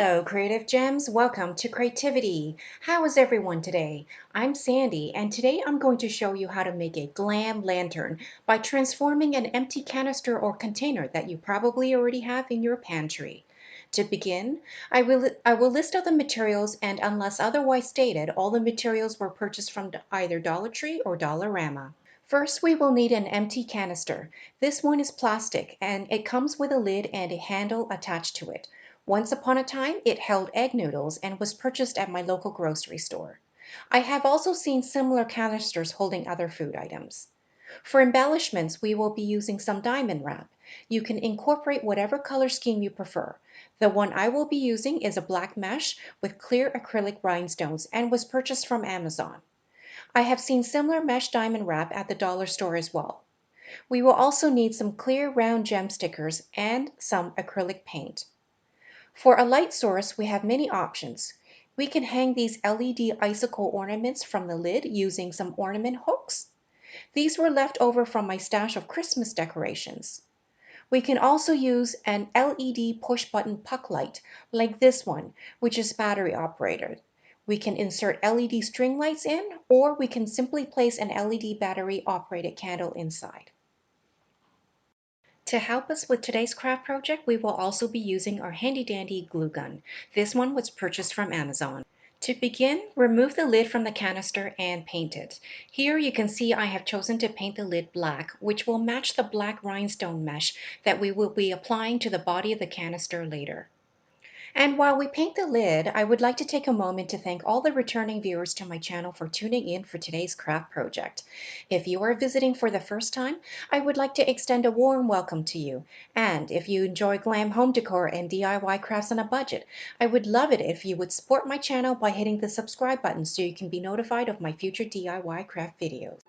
Hello, Creative Gems. Welcome to Creativity. How is everyone today? I'm Sandy, and today I'm going to show you how to make a glam lantern by transforming an empty canister or container that you probably already have in your pantry. To begin, I will list out the materials, and unless otherwise stated, all the materials were purchased from either Dollar Tree or Dollarama. First, we will need an empty canister. This one is plastic and it comes with a lid and a handle attached to it. Once upon a time, it held egg noodles and was purchased at my local grocery store. I have also seen similar canisters holding other food items. For embellishments, we will be using some diamond wrap. You can incorporate whatever color scheme you prefer. The one I will be using is a black mesh with clear acrylic rhinestones and was purchased from Amazon. I have seen similar mesh diamond wrap at the dollar store as well. We will also need some clear round gem stickers and some acrylic paint. For a light source, we have many options. We can hang these LED icicle ornaments from the lid using some ornament hooks. These were left over from my stash of Christmas decorations. We can also use an LED push button puck light like this one, which is battery operated. We can insert LED string lights in, or we can simply place an LED battery operated candle inside. To help us with today's craft project, we will also be using our handy dandy glue gun. This one was purchased from Amazon. To begin, remove the lid from the canister and paint it. Here you can see I have chosen to paint the lid black, which will match the black rhinestone mesh that we will be applying to the body of the canister later. And while we paint the lid, I would like to take a moment to thank all the returning viewers to my channel for tuning in for today's craft project. If you are visiting for the first time, I would like to extend a warm welcome to you. And if you enjoy glam home decor and DIY crafts on a budget, I would love it if you would support my channel by hitting the subscribe button so you can be notified of my future DIY craft videos.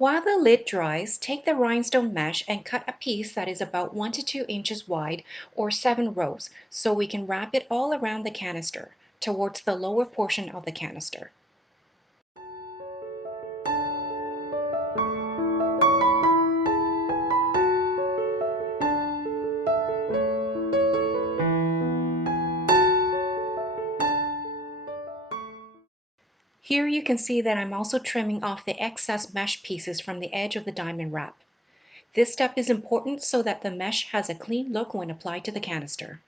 While the lid dries, take the rhinestone mesh and cut a piece that is about 1 to 2 inches wide or 7 rows so we can wrap it all around the canister towards the lower portion of the canister. Here you can see that I'm also trimming off the excess mesh pieces from the edge of the diamond wrap. This step is important so that the mesh has a clean look when applied to the canister.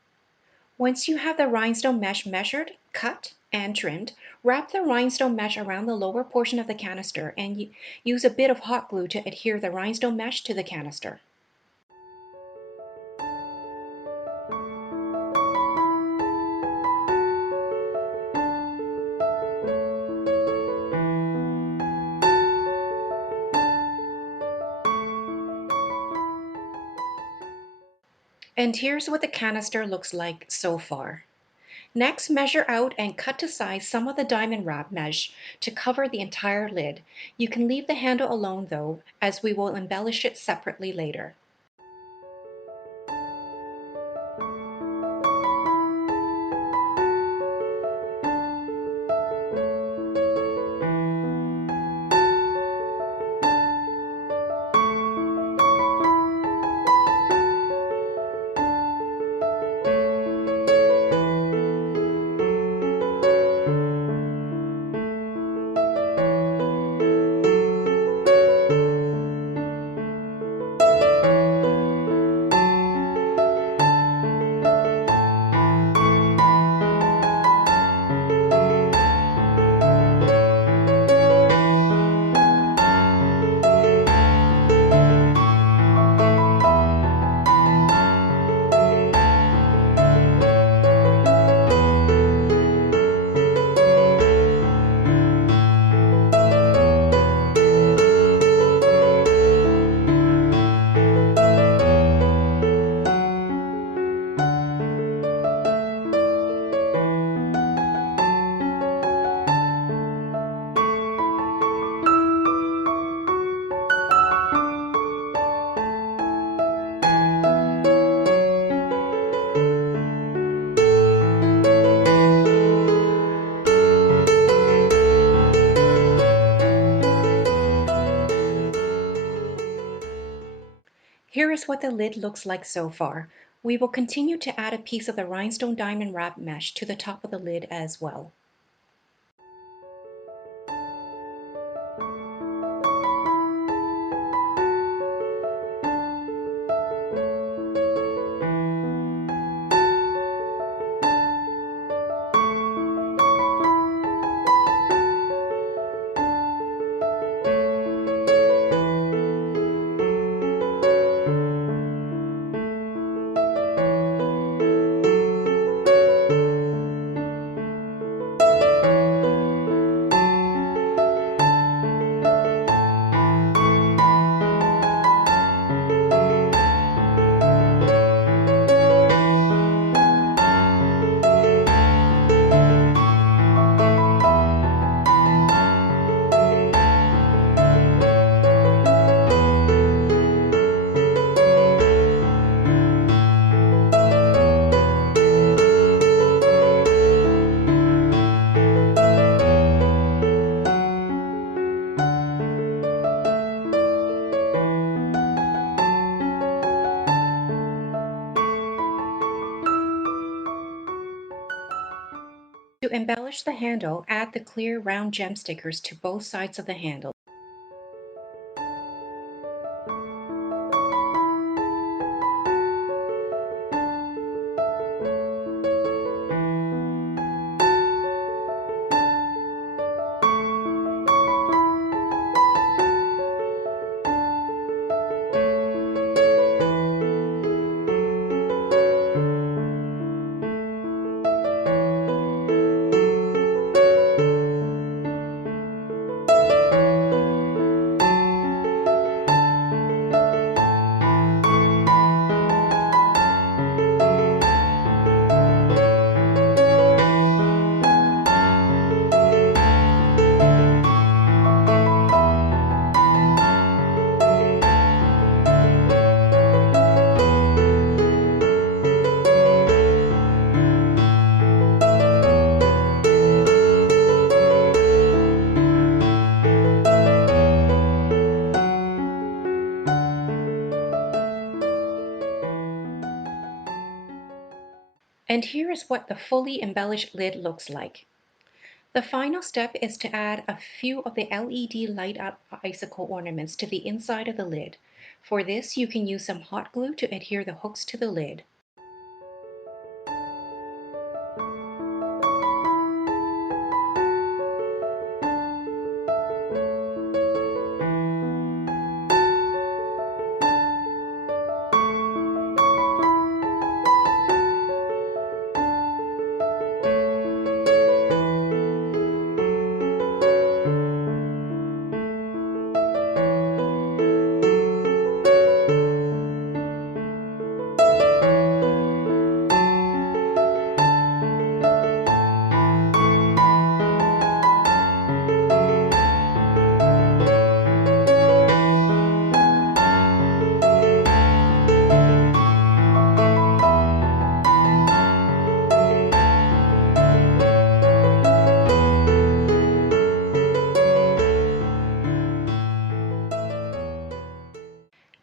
Once you have the rhinestone mesh measured, cut, and trimmed, wrap the rhinestone mesh around the lower portion of the canister and use a bit of hot glue to adhere the rhinestone mesh to the canister. And here's what the canister looks like so far. Next, measure out and cut to size some of the diamond wrap mesh to cover the entire lid. You can leave the handle alone though, as we will embellish it separately later. Here is what the lid looks like so far. We will continue to add a piece of the rhinestone diamond wrap mesh to the top of the lid as well. To embellish the handle, add the clear round gem stickers to both sides of the handle. And here is what the fully embellished lid looks like. The final step is to add a few of the LED light up icicle ornaments to the inside of the lid. For this, you can use some hot glue to adhere the hooks to the lid.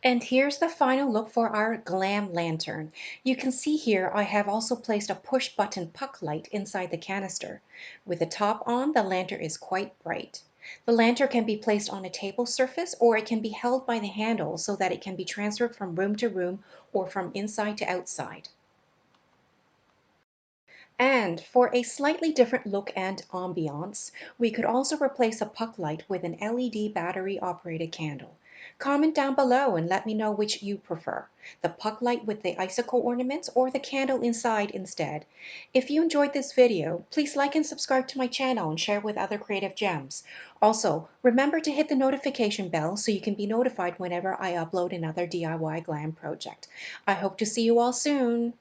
And here's the final look for our glam lantern. You can see here I have also placed a push button puck light inside the canister. With the top on, the lantern is quite bright. The lantern can be placed on a table surface or it can be held by the handle so that it can be transferred from room to room or from inside to outside. And for a slightly different look and ambiance, we could also replace a puck light with an LED battery operated candle. Comment down below and let me know which you prefer, the puck light with the icicle ornaments or the candle inside instead. If you enjoyed this video, please like and subscribe to my channel and share with other creative gems. Also, remember to hit the notification bell so you can be notified whenever I upload another DIY glam project. I hope to see you all soon.